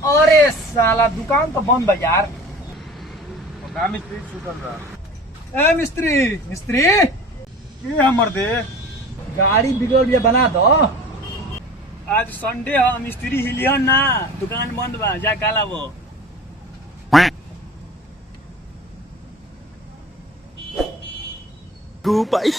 अरे साला दुकान तो बंद बा यार। का मिस्त्री सुतल बा? ए मिस्त्री मिस्त्री, की हमर दे? गाड़ी बिगड़ गया, बना दो। आज संडे है, मिस्त्री हिलियन ना, दुकान बंद बा, जा काला वो। गु पाई